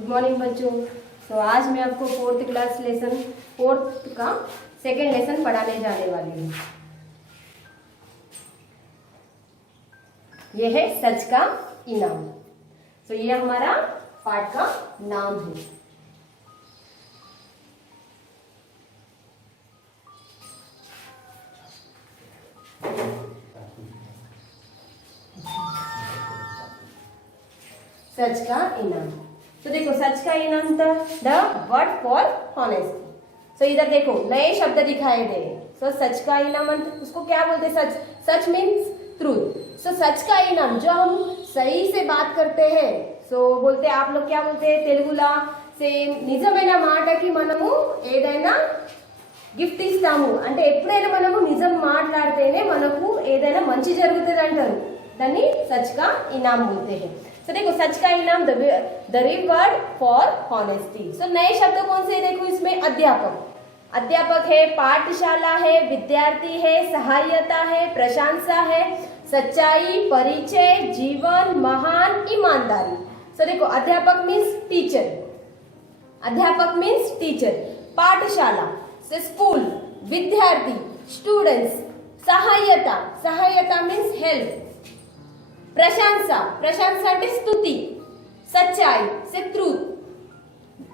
Good morning बच्चों। तो आज मैं आपको फोर्थ का सेकेंड लेसन पढ़ाने जाने वाली हूँ। यह है सच का इनाम। तो ये हमारा पाठ का नाम है। सच का इनाम। तो देखो सच का इनाम द वर्ड फॉर हॉनेस्टी। सो इधर देखो नए शब्द दिखाई दे। सो सच का इनाम उसको क्या बोलते हैं? सच। सच मीन्स ट्रूथ। सो सच का इनाम जो हम सही से बात करते हैं। सो बोलते हैं, आप लोग क्या बोलते हैं तेलुगुला से నిజమైన మాటకి మనము ఏదైనా గిఫ్ట్ ఇస్తాము అంటే ఎప్పుడైనా మనము నిజం మాట్లాడితేనే మనకు ఏదైనా మంచి జరుగుతుంది అంటారు। దాన్ని సచ్ కా ఇనాम बोलते हैं। तो देखो सच का इनाम द रिवॉर्ड फॉर हॉनेस्टी। सो नए शब्द कौन से देखो इसमें? अध्यापक है, पाठशाला है, विद्यार्थी है, सहायता है, प्रशंसा है, सच्चाई, परिचय, जीवन, महान, ईमानदारी। सो देखो अध्यापक मीन्स टीचर। अध्यापक मीन्स टीचर। पाठशाला से स्कूल, विद्यार्थी स्टूडेंट्स, सहायता मीन्स हेल्प, प्रशंसा అంటే స్తుతి, సచ్చాయి से ట్రూత్,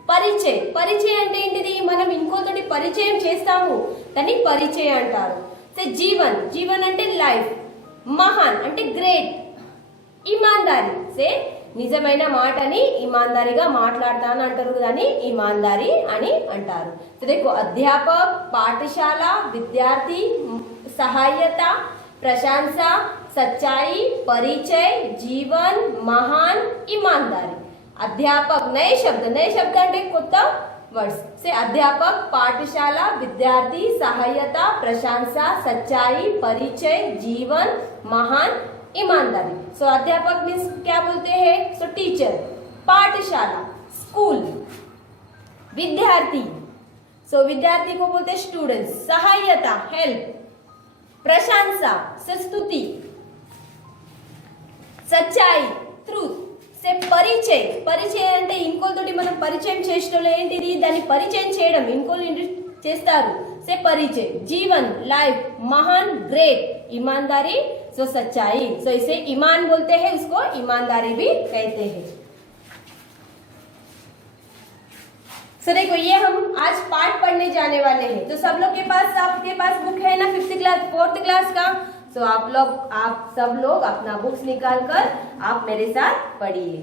పరిచయం అంటే ఏంటిది? మనం ఇంకోతోటి పరిచయం చేస్తాము దాన్ని పరిచయం అంటారు। से జీవన్ అంటే లైఫ్, మహాన్ అంటే గ్రేట్, ఈమాన్దారి से నిజమైన మాటని ఈమాన్దారిగా మాట్లాడతాను అంటారు, దాన్ని ఈమాన్దారి అని అంటారు। तो देखो अध्यापक, पाठशाला, विद्यार्थी, सहायता, प्रशंसा, सच्चाई, परिचय, जीवन, महान, ईमानदारी। अध्यापक नए शब्द అంటే కొత్త వర్డ్స్ से अध्यापक, पाठशाला, विद्यार्थी, सहायता, प्रशंसा, सच्चाई, परिचय, जीवन, महान, ईमानदारी। सो अध्यापक मीन्स क्या बोलते हैं? सो टीचर। पाठशाला स्कूल, विद्यार्थी सो विद्यार्थी को बोलते हैं स्टूडेंट्स, सहायता हेल्प, प्रशंसा से स्तुति, సచ్చాయి ట్రూత్ से పరిచయం అంటే ఇంకోతోటి మనం పరిచయం చేసేటోళ్ళు ఏంటిది? దాన్ని పరిచయం చేయడం ఇంకోళ్ళు చేస్తారు से परिचय, जीवन लाइफ, महान ग्रेट, ईमानदारी सो सच्चाई। सो इसे ईमान बोलते हैं, उसको ईमानदारी भी कहते हैं। सो देखो ये हम आज पाठ पढ़ने जाने वाले हैं। तो सब लोग के पास आपके पास बुक है ना? 4th क्लास का। तो आप सब लोग अपना बुक्स निकाल कर आप मेरे साथ पढ़िए।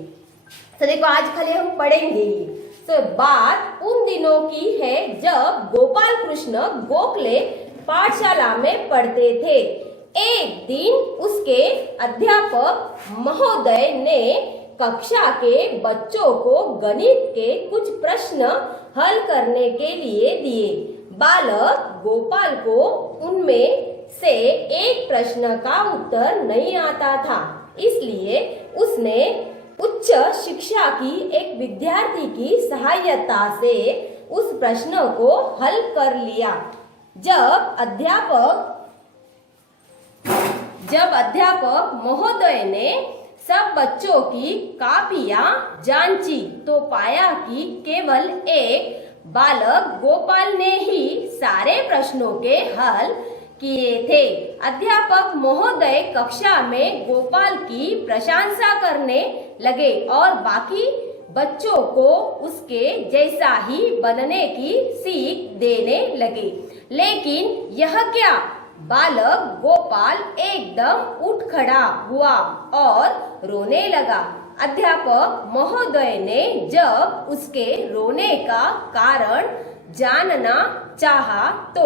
तो देखो आज खाली हम पढ़ेंगे ये। तो बात उन दिनों की है जब गोपाल कृष्ण गोखले पाठशाला में पढ़ते थे। एक दिन उसके अध्यापक महोदय ने कक्षा के बच्चों को गणित के कुछ प्रश्न हल करने के लिए दिए। बालक गोपाल को उनमें से एक प्रश्न का उत्तर नहीं आता था, इसलिए उसने उच्च शिक्षा की एक विद्यार्थी की सहायता से उस प्रश्न को हल कर लिया। जब अध्यापक महोदय ने सब बच्चों की कापियां जांची तो पाया कि केवल एक बालक गोपाल ने ही सारे प्रश्नों के हल किए थे। अध्यापक महोदय कक्षा में गोपाल की प्रशंसा करने लगे और बाकी बच्चों को उसके जैसा ही बनने की सीख देने लगे। लेकिन यह क्या? बालक गोपाल एकदम उठ खड़ा हुआ और रोने लगा। अध्यापक महोदय ने जब उसके रोने का कारण जानना चाहा तो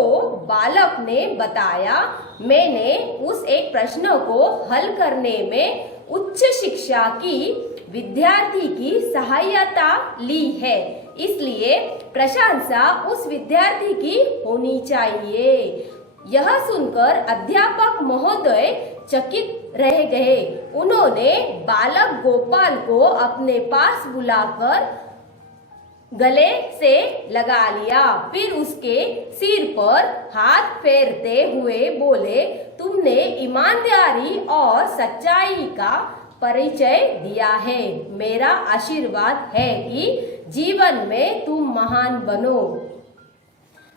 बालक ने बताया, मैंने उस एक प्रश्न को हल करने में उच्च शिक्षा की विद्यार्थी की सहायता ली है, इसलिए प्रशंसा उस विद्यार्थी की होनी चाहिए। यह सुनकर अध्यापक महोदय चकित रह गए। उन्होंने बालक गोपाल को अपने पास बुलाकर गले से लगा लिया, फिर उसके सिर पर हाथ फेरते हुए बोले, तुमने ईमानदारी और सच्चाई का परिचय दिया है। मेरा आशीर्वाद है कि जीवन में तुम महान बनो।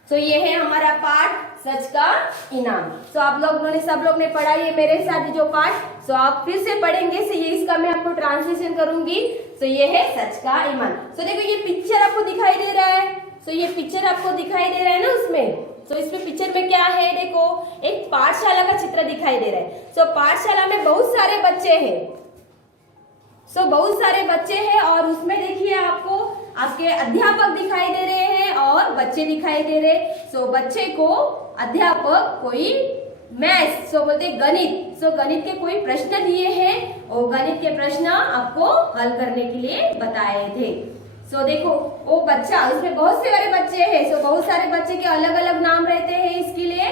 तो ये है हमारा पाठ सच का इनाम। तो आप लोगों ने सब लोग ने पढ़ा ये मेरे साथ जो पाठ, तो आप फिर से पढ़ेंगे। तो ये इसका मैं आपको ट्रांसलेशन करूंगी। तो ये है सच का ईमान। तो देखो ये पिक्चर आपको दिखाई दे रहा है। तो ये पिक्चर आपको दिखाई दे रहा है ना उसमें। तो इसमें पिक्चर में क्या है, देखो एक पाठशाला का चित्र दिखाई दे रहा है। तो पाठशाला में बहुत सारे बच्चे हैं। बहुत सारे बच्चे हैं और उसमें देखिए आपको आपके अध्यापक दिखाई दे रहे हैं और बच्चे दिखाई दे रहे। बच्चे को अध्यापक कोई मैथ्स बोलते गणित, गणित के कोई प्रश्न दिए हैं और गणित के प्रश्न आपको हल करने के लिए बताए थे। देखो वो बच्चा, उसमें बहुत से सारे बच्चे हैं। बहुत सारे बच्चे के अलग अलग नाम रहते हैं इसके लिए।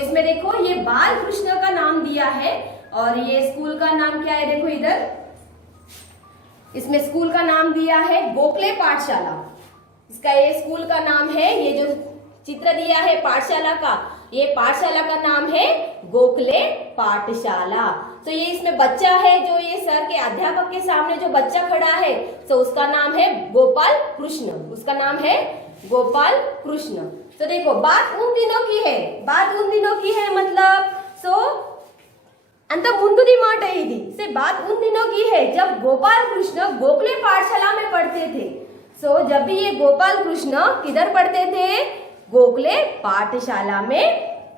इसमें देखो ये बाल कृष्ण का नाम दिया है और ये स्कूल का नाम क्या है, देखो इधर इसमें स्कूल का नाम दिया है गोखले पाठशाला। इसका ये स्कूल का नाम है। ये जो चित्र दिया है पाठशाला का, ये पाठशाला का नाम है गोखले पाठशाला। ये इसमें बच्चा है जो ये सर के अध्यापक के सामने जो बच्चा खड़ा है, उसका नाम है गोपाल कृष्ण। उसका नाम है गोपाल कृष्ण। देखो बात उन दिनों की है, बात उन दिनों की है मतलब अंत मुंदुदी माट इदी बात उन दिनों की है जब गोपाल कृष्ण गोखले पाठशाला में पढ़ते थे। जब भी ये गोपाल कृष्ण किधर पढ़ते थे, गोखले पाठशाला में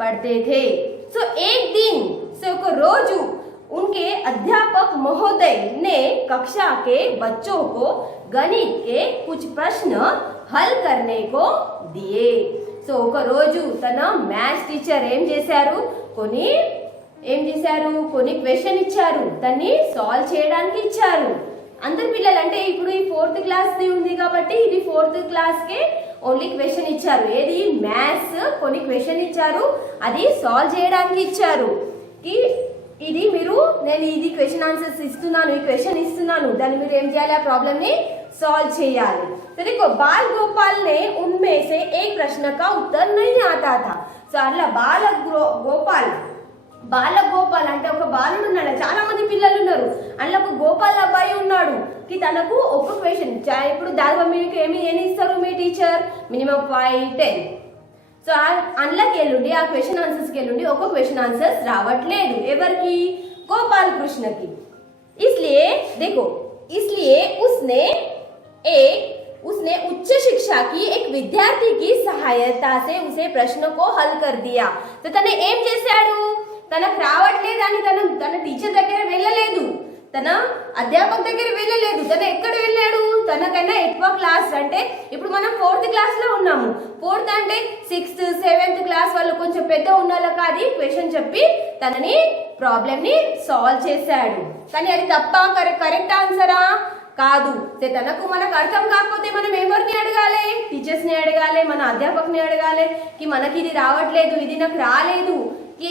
पढ़ते थे। एक दिन रोज उनके अध्यापक महोदय ने कक्षा के बच्चों को गणित के कुछ प्रश्न हल करने को दिए। రోజు తన మ్యాథ్స్ టీచర్ ఏం చేశారు కొన్ని క్వశ్చన్ ఇచ్చారు, దాన్ని సాల్వ్ చేయడానికి ఇచ్చారు। అందరి పిల్లలు అంటే ఇప్పుడు ఈ 4th క్లాస్ ది ఉంది కాబట్టి ఇది 4th క్లాస్ కే ఓన్లీ క్వశ్చన్ ఇచ్చారు। ఏది మ్యాథ్స్ కొన్ని క్వశ్చన్ ఇచ్చారు, అది సాల్వ్ చేయడానికి ఇచ్చారు कि ఇది మీరు నేను ఇది క్వశ్చన్ ఆన్సర్స్ ఇస్తున్నాను, ఈ క్వశ్చన్ ఇస్తున్నాను, దాన్ని మీరు ఏం చేయాలి, ఆ ప్రాబ్లం ని सॉल्व చేయాలి। तो देखो बाल गोपाल ने उनमें से एक प्रश्न का उत्तर नहीं आता था। అట్లా బాల గోపాల్ అంటే ఒక బాలుడు ఉన్నాడు, చాలా మంది పిల్లలు ఉన్నారు, అందులో ఒక గోపాల్ అబ్బాయి ఉన్నాడు కి తనకు ఒక క్వశ్చన్ ఇప్పుడు దాదాపు మీకు ఏమి ఇస్తారు మీ టీచర్ మినిమం 5, 10। అందులోకి వెళ్ళండి ఆ క్వశ్చన్ ఆన్సర్స్కి వెళ్ళండి, ఒక క్వశ్చన్ ఆన్సర్స్ రావట్లేదు ఎవరికి, గోపాల్ కృష్ణకి। इसलिए देखो इसलिए उसने उच्च शिक्षा की एक विद्यार्थी की सहायता से उसे प्रश्न को हल कर दिया। तो तने ఏం చేశాడు, తనకు రావట్లేదని తన టీచర్ దగ్గర వెళ్ళలేదు, తన అధ్యాపక దగ్గర వెళ్ళలేదు, తన ఎక్కడ వెళ్ళాడు, తనకైనా ఎక్కువ క్లాస్ అంటే ఇప్పుడు మనం 4th క్లాస్ లో ఉన్నాము, 4th అంటే 6th 7th క్లాస్ వాళ్ళు కొంచెం పెద్ద ఉన్నోళ్ళకి అది క్వశ్చన్ చెప్పి తనని ప్రాబ్లం ని సాల్వ్ చేశాడు। కానీ అది తప్ప కరెక్ట్ ఆన్సరా కాదు। తనకు మనకు అర్థం కాకపోతే మనం ఎవరిని అడగాలి, టీచర్స్ ని అడగాలి, మన అధ్యాపకుని అడగాలి कि మనకి ఇది రావట్లేదు, ఇది నాకు రాలేదు,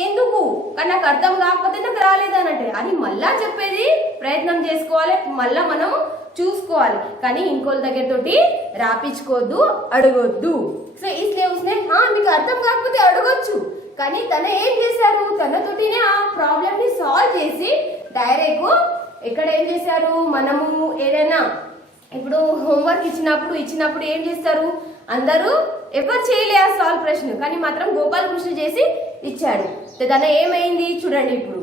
ఎందుకు కానీ నాకు అర్థం కాకపోతే నాకు రాలేదు అనంటే అది మళ్ళా చెప్పేది ప్రయత్నం చేసుకోవాలి, మళ్ళా మనం చూసుకోవాలి, కానీ ఇంకోళ్ళ దగ్గర తోటి రాపించుకోవద్దు, అడగొద్దు। इसलिए उसने మీకు అర్థం కాకపోతే అడగొచ్చు, కానీ తన ఏం చేశారు, తనతోటినే ఆ ప్రాబ్లం ని సాల్వ్ చేసి డైరెక్ట్ ఇక్కడ ఏం చేశారు, మనము ఏదైనా ఇప్పుడు హోంవర్క్ ఇచ్చినప్పుడు ఏం చేస్తారు, అందరూ ఎవరు చేయలే ఆ సాల్వ్ ప్రశ్న, కానీ మాత్రం గోపాల్ కృష్ణ చేసి ఇచ్చాడు। తన ఏమైంది చూడండి ఇప్పుడు।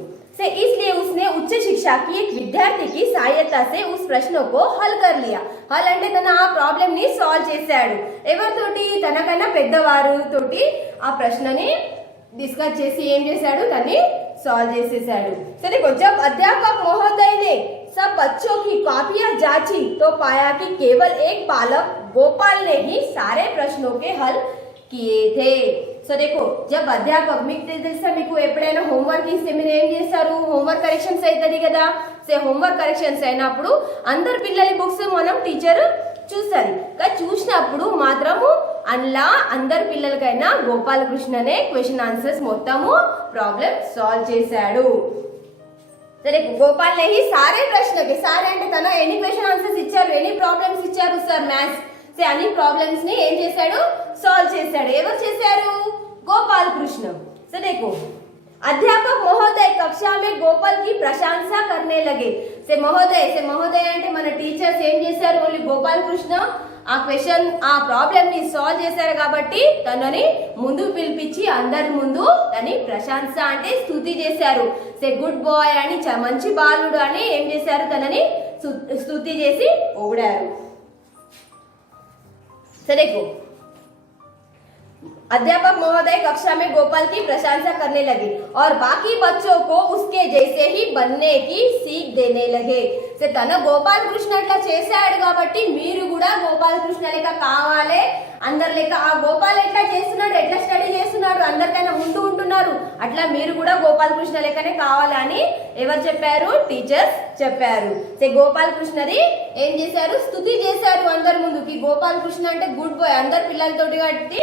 इसलिए उसने उच्च शिक्षा की एक विद्यार्थी की सहायता से उस प्रश्न को हल कर लिया। हल అంటే తన ఆ ప్రాబ్లం ని సాల్వ్ చేశాడు, ఎవరితోటి, తనకన్నా పెద్దవారు తోటి ఆ ప్రశ్నని డిస్కస్ చేసి ఏం చేశాడు, దాన్ని सॉल्व చేసేసాడు। देखो जब अध्यापक महोदय ने सब बच्चों की कॉपियां जांची तो पाया कि केवल एक बालक गोपाल ने ही सारे प्रश्नों के हल किए थे। देखो जब अध्यापक మీకు ఎప్పుడైనా హోంవర్క్ ఇస్తే మీరు ఏం చేస్తారు, హోంవర్క్ కరెక్షన్స్ అవుతుంది కదా। హోంవర్క్ కరెక్షన్స్ అయినప్పుడు అందరు పిల్లల బుక్స్ మనం టీచర్ చూస్తుంది, చూసినప్పుడు మాత్రము అందులో అందరు పిల్లలకైనా గోపాల కృష్ణనే క్వశ్చన్ ఆన్సర్స్ మొత్తము ప్రాబ్లం సాల్వ్ చేశాడు। సరే గోపాల్ ने ही सारे प्रश्न के सारे అంటే తన ఎన్ని క్వశ్చన్ ఆన్సర్స్ ఇచ్చారు, ఎన్ని ప్రాబ్లమ్స్ ఇచ్చారు సార్ మ్యాథ్స్ అన్ని ప్రాబ్లమ్స్ ని ఏం చేశాడు, సాల్వ్ చేశాడు। ఎవరు చేశారు, గోపాల్ కృష్ణ। देखो अध्यापक महोदय कक्षा में गोपाल की प्रशंसा करने लगे। మహోదయ అంటే మన టీచర్స్ ఏం చేశారు, ఓన్లీ గోపాలకృష్ణ ఆ క్వశ్చన్ ఆ ప్రాబ్లమ్ ని సాల్వ్ చేశారు కాబట్టి తనని ముందు పిలిపించి అందరి ముందు తని ప్రశంస అంటే స్తుతి చేశారు. గుడ్ బాయ్ అని మంచి బాలుడు అని ఏం చేశారు, తనని స్తుతి చేసి పొగిడారు. देखो अध्यापक महोदय कक्षा में गोपाल की प्रशंसा करने लगे और बाकी बच्चों को उसके जैसे ही बनने की सीख देने लगे. తన గోపాలకృష్ణ అట్లా చేశాడు కాబట్టి మీరు కూడా గోపాలకృష్ణ లెక్క కావాలి, అందరి లెక్క ఆ గోపాల్ ఎట్లా చేస్తున్నాడు, ఎట్లా స్టడీ చేస్తున్నాడు, అందరికైనా ముందు ఉంటున్నారు, అట్లా మీరు కూడా గోపాలకృష్ణ లెక్కనే కావాలని ఎవరు చెప్పారు, టీచర్స్ చెప్పారు. గోపాలకృష్ణది ఏం చేశారు, స్తుతి చేశారు అందరి ముందుకి. గోపాలకృష్ణ అంటే గుడ్ బాయ్, అందరు పిల్లలతోటి కాబట్టి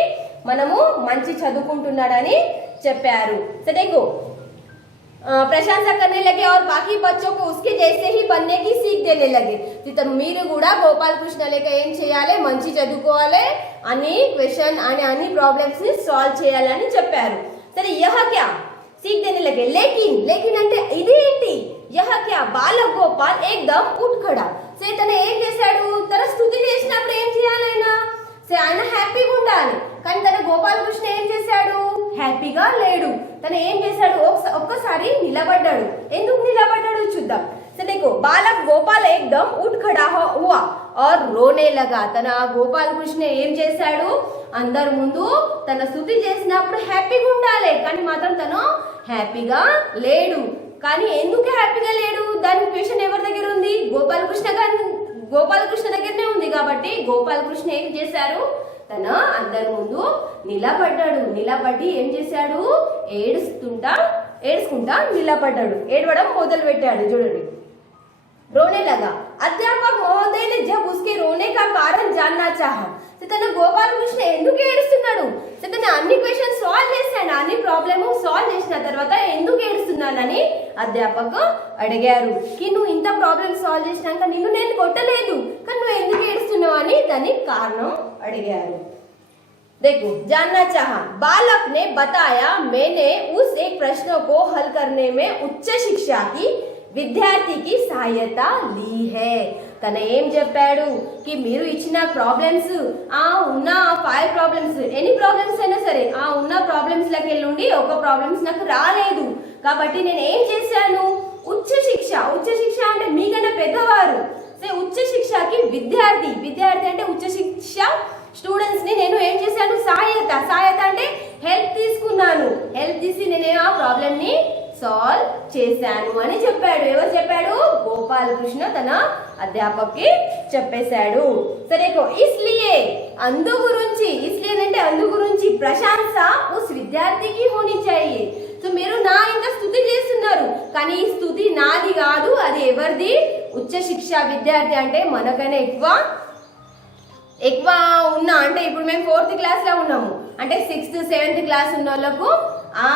మనము మంచి చదువుకుంటున్నాడని చెప్పారు. देखो प्रशंसा करने लगे और बाकी बच्चों को उसके जैसे ही बनने की सीख देने लगे. మీరు కూడా గోపాలకృష్ణ లెక్క ఏం చేయాలి, మంచి చదువుకోవాలి, అన్ని క్వశ్చన్ అని అన్ని ప్రాబ్లమ్స్ ని సాల్వ్ చేయాలని చెప్పారు. సరే యహ క్యా सीख देने लगे. लेकिन అంటే ఇది ఏంటి, యహ క్యా బాలక్ గోపాల్ ఏకదమ్ ఉఠ్ ఖడా. తన ఏం చేశాడు, తన స్తుతి చేసినప్పుడు ఏం చేయాలి ఆయన హ్యాపీగా ఉండాలి, కానీ తన గోపాలకృష్ణ ఏం చేశాడు, హ్యాపీగా లేడు. తను ఏం చేశాడు, ఒక్కసారి నిలబడ్డాడు. ఎందుకు నిలబడ్డాడు చూద్దాం. देखो बालक गोपाल एकदम उठ खड़ा हुआ और रोने लगा. తన గోపాలకృష్ణ ఏం చేశాడు, అందరి ముందు తన స్తుతి చేసినప్పుడు హ్యాపీగా ఉండాలి, కానీ మాత్రం తను హ్యాపీగా లేడు. కానీ ఎందుకు హ్యాపీగా లేడు, దాని క్వశ్చన్ ఎవరి దగ్గర ఉంది, గోపాలకృష్ణ దగ్గరనే ఉంది. కాబట్టి గోపాలకృష్ణ ఏం చేశారు, తన అందరి ముందు నిలబడ్డాడు. నిలబడి ఏం చేశాడు, ఏడుచుకుంటా నిలబడ్డాడు, ఏడవడం మొదలు పెట్టాడు. చూడండి, रोने लगा. अध्यापक महोदय ने जब उसके रोने का कारण जानना चाहा. తన గోపాలకృష్ణ ఎందుకు ఏడుస్తున్నాడు, తన అన్ని క్వశ్చన్ సాల్వ్ చేశాడు, అన్ని ప్రాబ్లమ్ సాల్వ్ చేసిన తర్వాత ఎందుకు ఏడుస్తున్నానని అధ్యాపక అడిగారు. నువ్వు ఇంత ప్రాబ్లమ్ సాల్వ్ చేసినాక నిన్ను నేను కొట్టలేదు, కానీ నువ్వు ఎందుకు ఏడుస్తున్నావు అని దానికి కారణం అడిగారు. देखो जानना चाहा. बालक ने बताया, मैंने उस एक प्रश्न को हल करने में उच्च शिक्षा की విద్యార్థి కి సహాయత లీ హై. తన ఏం చెప్పాడు కి మీరు ఇచ్చిన ప్రాబ్లమ్స్ ఉన్న 5 ప్రాబ్లమ్స్, ఎన్ని ప్రాబ్లమ్స్ అయినా సరే ఉన్న ప్రాబ్లమ్స్ లకి వెళ్ళి ఒక ప్రాబ్లమ్స్ నాకు రాలేదు, కాబట్టి నేను ఏం చేశాను, ఉच्च శిక్ష అంటే మీకన్నా పెద్దవారు, ఉच्च శిక్షకి విద్యార్థి అంటే ఉच्च శిక్ష స్టూడెంట్స్ ని నేను ఏం చేశాను, సహాయత అంటే హెల్ప్ తీసుకున్నాను, హెల్ప్ తీసి నేను ఆ ప్రాబ్లమ్ ని సాల్వ్ చేశాను అని చెప్పాడు. ఎవరు చెప్పాడు, గోపాలకృష్ణ తన అధ్యాపక్కి చెప్పేశాడు. సరే ఇస్లియే అందు గురించి ప్రశంస ఉస్ విద్యార్థికి హోనీ चाहिए. మీరు నా ఇంకా స్తుతి చేస్తున్నారు, కానీ ఈ స్తుతి నాది కాదు, అది ఎవరిది, ఉच्च శిక్ష విద్యార్థి అంటే మనకన్నా ఎక్కువ ఉన్నా, అంటే ఇప్పుడు మేము 4th క్లాస్ లో ఉన్నాము అంటే 6th 7th క్లాస్ ఉన్న వాళ్ళకు ఆ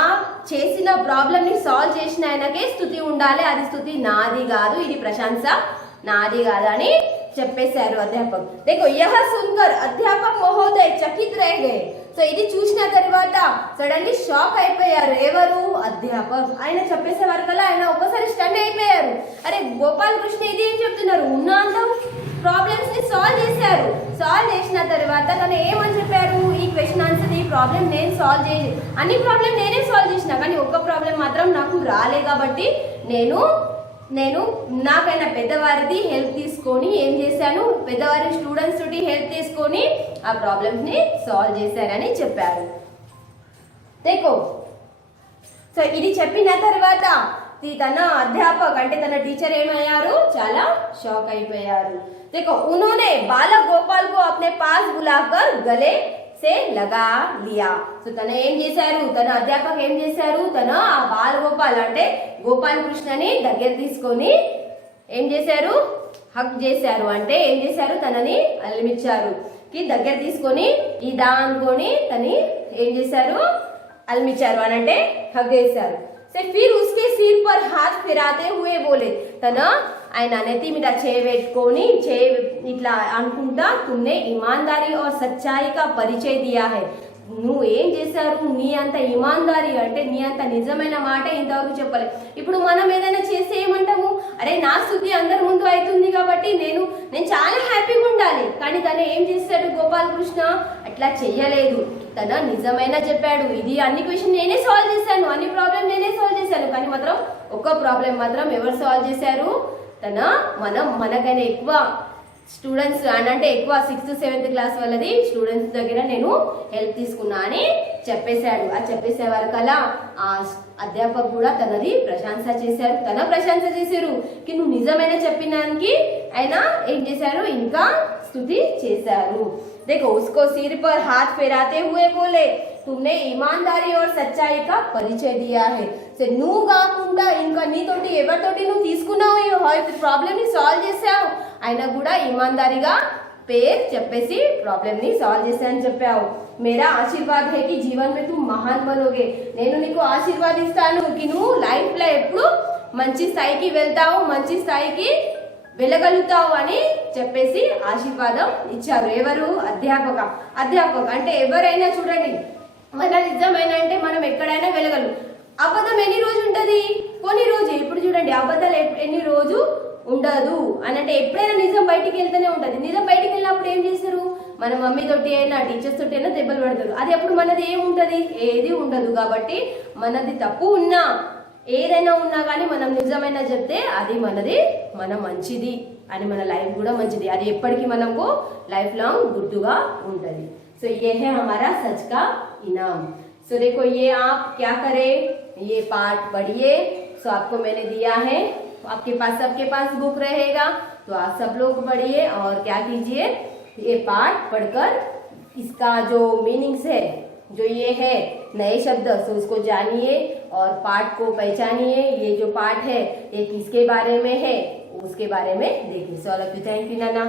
చేసిన ప్రాబ్లమ్ ని సాల్వ్ చేసిన ఆయనకే స్తుతి ఉండాలి, అది స్తుతి నాది కాదు, ఇది ప్రశంస నాది కాదు అని చెప్పేశారు అధ్యాపక్. देखो यह सुनकर अध्यापक महोदय चकित रह गए. ఇది చూసిన తర్వాత సడన్లీ షాక్ అయిపోయారు. ఎవరు, అధ్యాపక్. ఆయన చెప్పేసే వరకల్లా ఆయన ఒక్కసారి స్టన్ అయిపోయారు. అరే గోపాలకృష్ణ ఇది ఏం చెప్తున్నారు, ఉన్నంత ప్రాబ్లమ్స్ ని సాల్వ్ చేశారు. సాల్వ్ చేసిన తర్వాత తను ఏమని చెప్పారు, ఈ క్వశ్చన్ ఆన్సర్ ఈ ప్రాబ్లం నేను సాల్వ్ చేసి అన్ని ప్రాబ్లం నేనే సాల్వ్ చేసిన, కానీ ఒక్క ప్రాబ్లం మాత్రం నాకు రాలే, కాబట్టి నేను నాకైనా పెద్దవారిది హెల్ప్ తీసుకొని ఏం చేశాను, పెద్దవారి స్టూడెంట్స్ తోటి హెల్ప్ తీసుకొని ఆ ప్రాబ్లమ్స్ ని సాల్వ్ చేశారని చెప్పారు. देखो ఇది చెప్పిన తర్వాత తన అధ్యాపక్ అంటే తన టీచర్ ఏమయ్యారు, చాలా షాక్ అయిపోయారు. देखो उन्होंने बालक गोपाल को अपने पास बुलाकर गले से लगा लिया. తన ఏం చేశారు, తన అధ్యాపక్ ఏం చేశారు, తన ఆ బాలగోపాల్ అంటే గోపాలకృష్ణని దగ్గర తీసుకొని ఏం చేశారు, హక్ చేశారు. అంటే ఏం చేశారు, తనని అల్మిచ్చారు, దగ్గర తీసుకొని ఈ అనుకొని తని ఏం చేశారు, అల్మిచ్చారు అని అంటే హక్ చేశారు. फिर उसके सिर पर हाथ फिराते हुए बोले. తన ఆయన నెత్తి మీద చేపెట్టుకొని ఇట్లా అనుకుంటా, तुमने ईमानदारी और सच्चाई का परिचय दिया है. నువ్వు ఏం చేశారు, నీ అంత ఇమాందారి అంటే నీ అంత నిజమైన మాట ఇంతవరకు చెప్పలేదు. ఇప్పుడు మనం ఏదైనా చేస్తే ఏమంటాము, అరే నా స్థుతి అందరి ముందు అవుతుంది కాబట్టి నేను చాలా హ్యాపీగా ఉండాలి. కానీ తను ఏం చేశాడు గోపాలకృష్ణ, అట్లా చెయ్యలేదు. తన నిజమైన చెప్పాడు, ఇది అన్ని క్వశ్చన్ నేనే సాల్వ్ చేశాను, అన్ని ప్రాబ్లం నేనే సాల్వ్ చేశాను. కానీ మాత్రం ఒక్క ప్రాబ్లం మాత్రం ఎవరు సాల్వ్ చేశారు, మనకైనా ఎక్కువ స్టూడెంట్స్ అంటే ఎక్కువ 6th 7th క్లాస్ వాళ్ళది స్టూడెంట్స్ దగ్గర నేను హెల్ప్ తీసుకున్నా అని చెప్పేశాడు. అది చెప్పేసే వరకల్లా ఆ అధ్యాపకు కూడా తనది ప్రశంస చేశారు. కి నువ్వు నిజమైన చెప్పినానికి ఆయన ఏం చేశారు, ఇంకా స్తుతి చేశారు. देखो उसको सिर पर हाथ फेराते हुए बोले तुमने ईमानदारी और सच्चाई का परिचय दिया है. నువ్వు కాకుండా ఇంకా నీతోటి ఎవరితోటి నువ్వు తీసుకున్నావు ప్రాబ్లమ్ ని సాల్వ్ చేసావు, అయినా కూడా ఇమాందారిగా పేరు చెప్పేసి ప్రాబ్లమ్ ని సాల్వ్ చేశాను చెప్పావు. మేరా ఆశీర్వాద్ హై కి జీవన్ మే తుమ్ మహాన్ బనోగే. నేను నీకు ఆశీర్వాదిస్తాను కి నువ్వు లైఫ్ లో ఎప్పుడు మంచి స్థాయికి వెళ్తావు, మంచి స్థాయికి వెళ్ళగలుగుతావు అని చెప్పేసి ఆశీర్వాదం ఇచ్చారు. ఎవరు, అధ్యాపక అంటే ఎవరైనా చూడండి, మన నిజమైన అంటే మనం ఎక్కడైనా వెళ్ళగలం. అబద్ధం ఎన్ని రోజు ఉంటది, కొన్ని రోజు. ఇప్పుడు చూడండి అబద్ధాలు ఎన్ని రోజు ఉండదు అని అంటే ఎప్పుడైనా నిజం బయటికి వెళ్తూనే ఉంటది. నిజం బయటికి వెళ్ళినప్పుడు ఏం చేస్తారు, మన మమ్మీ తోటి అయినా టీచర్స్ తోటి అయినా దెబ్బలు పడతారు. అది అప్పుడు మనది ఏముంటది, ఏది ఉండదు. కాబట్టి మనది తప్పు ఉన్నా ఏదైనా ఉన్నా కానీ మనం నిజమైన చెప్తే అది మన మంచిది అని, మన లైఫ్ కూడా మంచిది. అది ఎప్పటికీ మనకు లైఫ్ లాంగ్ గుర్తుగా ఉంటది. సో ये है हमारा सच का इनाम. सो देखो ये आप क्या करें, ये पाठ पढ़िए. सो आपको मैंने दिया है, सबके पास बुक रहेगा, तो आप सब लोग पढ़िए और क्या कीजिए, ये पाठ पढ़कर इसका जो मीनिंग्स है, जो ये है नए शब्द, सो उसको जानिए और पाठ को पहचानिए. ये जो पाठ है ये किसके बारे में है उसके बारे में देखिए. So all of you, thank you Nana.